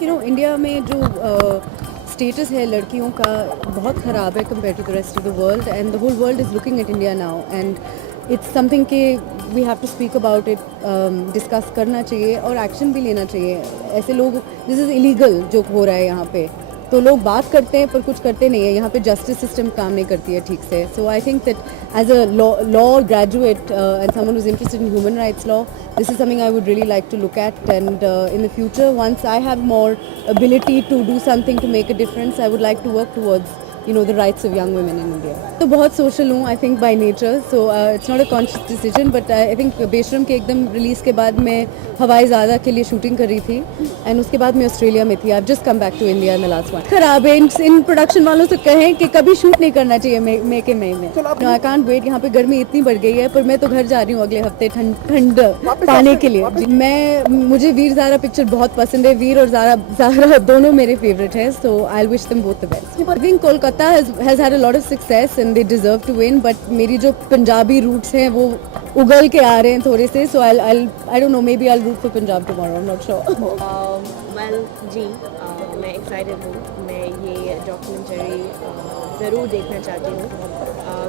Think India में जो status है लड़कियों का बहुत ख़राब है compare to the rest of the world, and the whole world is looking at India now, and it's something के we have to speak about it, discuss करना चाहिए और एक्शन भी लेना चाहिए. ऐसे लोग, दिस इज़ इलीगल जो हो रहा है यहाँ पे, तो लोग बात करते हैं पर कुछ करते नहीं है. यहाँ पे जस्टिस सिस्टम काम नहीं करती है ठीक से. So I think that as a law graduate and someone who is interested in human rights law, this is something I would really like to look at, and in the future, once I have more ability to do something to make a difference, I would like to work towards the rights of young women in India. तो बहुत social हूँ I think by nature, so it's not a conscious decision, but I think बेशरम के एकदम release के बाद मैं हवाई ज़्यादा के लिए shooting कर रही थी, and उसके बाद मैं ऑस्ट्रेलिया में थी. I've just come back to India in the last one. खराब है. इन प्रोडक्शन वालों से कहें कि कभी शूट नहीं करना चाहिए मई के मई में. No, I can't wait. यहाँ पे गर्मी इतनी बढ़ गई है, पर मैं तो घर जा रही हूँ अगले हफ्ते ठंड पाने के लिए. मुझे वीर ज़ारा पिक्चर बहुत पसंद है. वीर और ज़ारा दोनों मेरे फेवरेट हैं, so I'll wish them both the best. I think Kolkata has had a lot of success and they deserve to win, but मेरी जो पंजाबी roots हैं वो उगल के आ रहे हैं थोड़े से, so I don't know, maybe I'll root for Punjab tomorrow. I'm not sure. Well जी, मैं excited हूँ. मैं ये डॉक्यूमेंट्री ज़रूर देखना चाहती हूँ,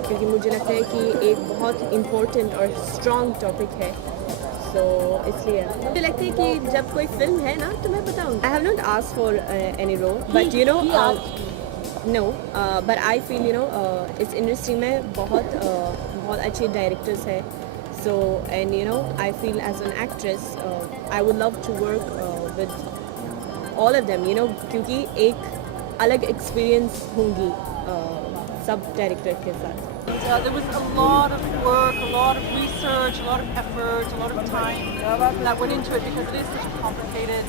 क्योंकि मुझे लगता है कि एक बहुत इम्पोर्टेंट और स्ट्रॉन्ग टॉपिक है. तो इसलिए मुझे लगता है कि जब कोई फिल्म है ना तो मैं बताऊँ. I have not asked for any role, but no, but I feel it's interesting. में बहुत अच्छे डायरेक्टर्स हैं, so and I feel as an actress I would love to work with all of them, क्योंकि एक अलग experience होंगी सब director के साथ. There was a lot of work, a lot of research, a lot of effort, a lot of time that went into it, because it is such a complicated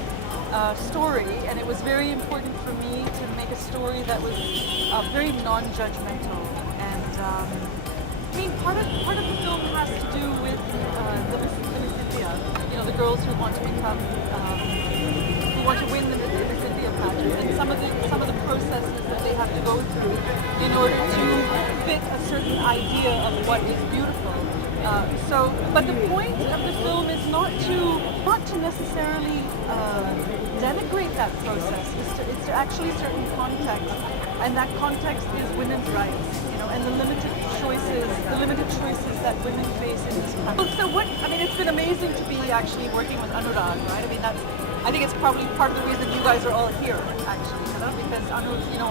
story, and it was very important for me to make a story that was very non-judgmental. And I mean, part of the film has to do with the Miss India, the girls who want to become, who want to win the Miss India pageant, and some of the processes that they have to go through in order to fit a certain idea of what is beautiful. But the point of the film is not to necessarily denigrate that process. It's to actually certain context, and that context is women's rights, and the limited choices that women face in this country. So it's been amazing to be actually working with Anurag, right? I think it's probably part of the reason you guys are all here, actually, because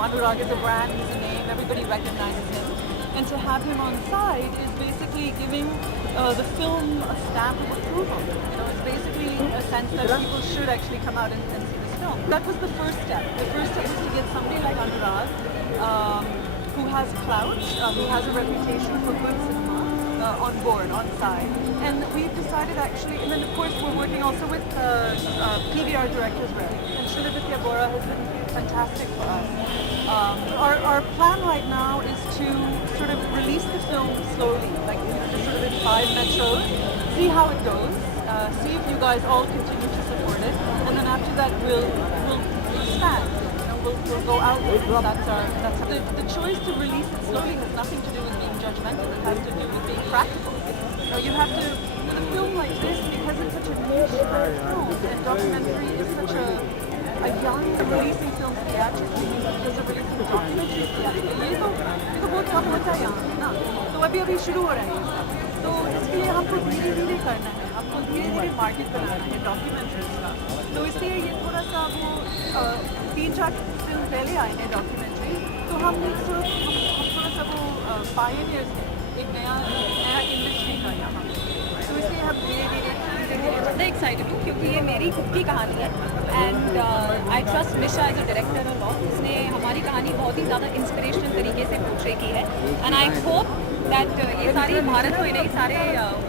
Anurag is a brand, he's a name, everybody recognizes him. And to have him on side is basically giving the film a stamp of approval. It's basically a sense that people should actually come out and see this film. That was the first step. The first step was to get somebody like Anurag, who has clout, who has a reputation for good cinema, on board, on side. And we've decided actually, and then of course we're working also with PVR directors rep, and Shilabitya Bora has been fantastic for us. Our plan right now is to sort of release the film slowly, like just sort of in 5 metros, see how it goes, see if you guys all continue to support it, and then after that we'll expand. We'll go out. That's the choice to release it slowly has nothing to do with being judgmental. It has to do with being practical. You have to, with a film like this, because it's such a niche film, and documentary is such a young releasing film theatrically, because of releasing documentaries theatrically. ये तो बहुत कम होता है यहाँ, ना? तो अभी शुरू हो रहा है ये सब. तो इसके लिए हमको धीरे-धीरे करना है. हमको धीरे-धीरे मार्केट बनाना है डॉक्यूमेंट्रीज का. तो इसलिए ये थोड़ा सा वो 3-4 फिल्म पहले आए हैं डॉक्यूमेंट्री, तो हम थोड़ा सा वो पायनियर्स हैं एक नया इंडस्ट्री का यहाँ. तो इसलिए हम धीरे-धीरे ज़्यादा एक्साइटेड हूँ, क्योंकि ये मेरी खुद की कहानी है, and I trust Nisha as a director और लॉट. उसने हमारी कहानी बहुत ही ज़्यादा इंस्पिरेशनल तरीके से पोर्ट्रे की है, एंड आई होप दैट ये सारी भारत को ही नहीं, सारे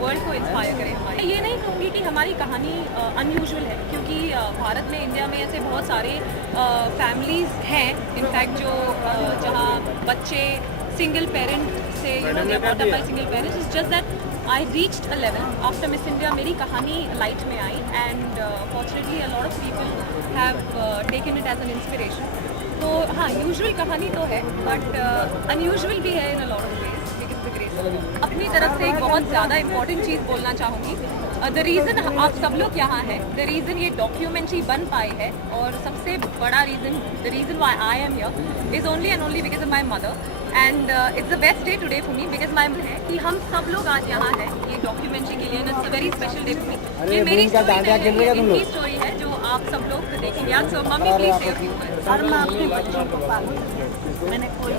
वर्ल्ड को इंस्पायर करे. हमारी ये नहीं कहूँगी कि हमारी कहानी अनयूजुअल है, क्योंकि भारत में, इंडिया में ऐसे बहुत सारे फैमिलीज़ हैं इनफैक्ट जो जहाँ बच्चे सिंगल पेरेंट से brought up by single parents. It's just that I reached a level after Miss India, मेरी कहानी लाइट में आई, and fortunately a lot of people have taken it as an inspiration. तो हाँ, usual कहानी तो है, but unusual भी है in a lot of ways. अपनी तरफ से एक बहुत ज़्यादा इम्पॉर्टेंट चीज़ बोलना चाहूँगी द रीज़न आप सब लोग यहाँ हैं, द रीज़न ये डॉक्यूमेंट्री बन पाई है, और सबसे बड़ा reason, the reason why I am here is only and only because of my mother, and it's the best day today for me because my है कि हम सब लोग आज यहाँ हैं ये डॉक्यूमेंट्री के लिए, it's a very special day for me. ये मेरी स्टोरी नहीं है, ये इनकी स्टोरी है जो आप सब लोग देखेंगे आज। सो मम्मी प्लीज से फ्यू वर्ड्स। और मैं अपने बच्चों को पालूँ, मैंने कोई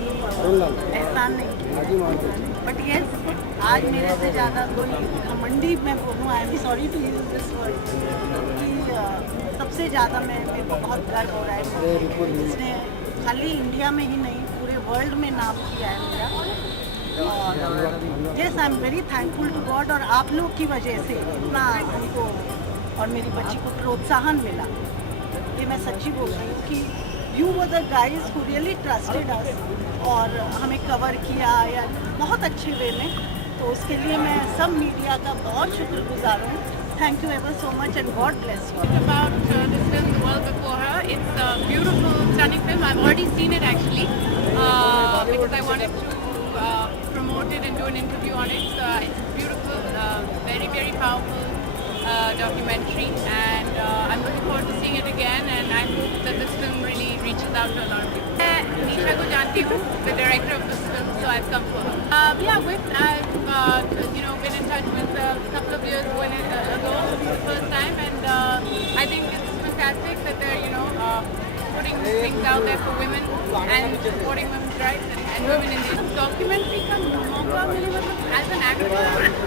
एहसान नहीं किया, बट यस आज मेरे से ज़्यादा कोई घमंडी मैं बोलूँ, I am sorry to use this word, कि सबसे ज़्यादा मेरे को बहुत गर्व हो रहा है जिसने खाली इंडिया में ही नहीं पूरे वर्ल्ड में नाम किया है मेरा। और yes I am very thankful to God, और आप लोग की वजह से इतना हमको और मेरी बच्ची को प्रोत्साहन मिला, ये मैं सच्ची बोल रही हूँ कि you were the guys who really trusted अस और हमें कवर किया या बहुत अच्छे वे में, तो उसके लिए मैं सब मीडिया का बहुत शुक्रगुजार हूँ। Thank you ever so much and God bless you. About this film, The World Before Her. It's a beautiful, stunning film. I've already seen it actually because I wanted to promote it and do an interview on it. So it's beautiful, very, very powerful documentary, and I'm looking forward to seeing it again, and I hope that this film really reaches out to a lot of people. मैं Nisha को जानती हूँ, the director of this film, so I've come for her. Yeah, I've been in touch with a couple of years ago for the first time, and I think it's fantastic that they're putting things out there for women and supporting women's rights and women in the documentary का मौका मिले, मतलब as an actor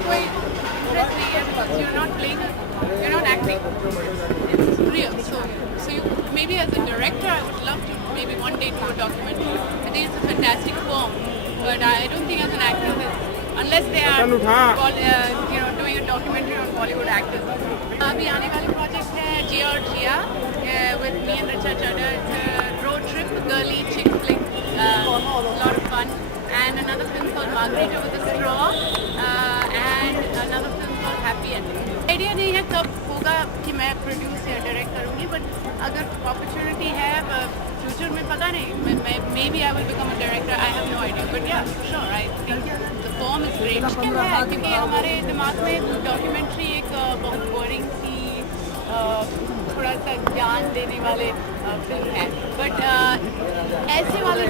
कोई interest नहीं है because you're not playing, you're not acting, it's real. So you maybe as a director I would love to maybe one day do a documentary. I think it's a fantastic form, but I don't think as an actor unless they are doing a documentary on Bollywood actors. अभी आने वाले project है Jia और Jia with me and Richa Chadha. It's a road trip, girly chick flick, a lot of fun. And another film called Margarita with a Straw, and another film called Happy Ending. Idea नहीं है कब होगा कि मैं produce या direct करूँगी, but अगर opportunity है future में पता नहीं, maybe I will become a director. I have no idea, but yeah, sure, I think the form is great. मुश्किल है क्योंकि हमारे दिमाग में documentary एक बहुत boring सी थोड़ा सा ज्ञान देने वाले फिल्म है, but ऐसे वाले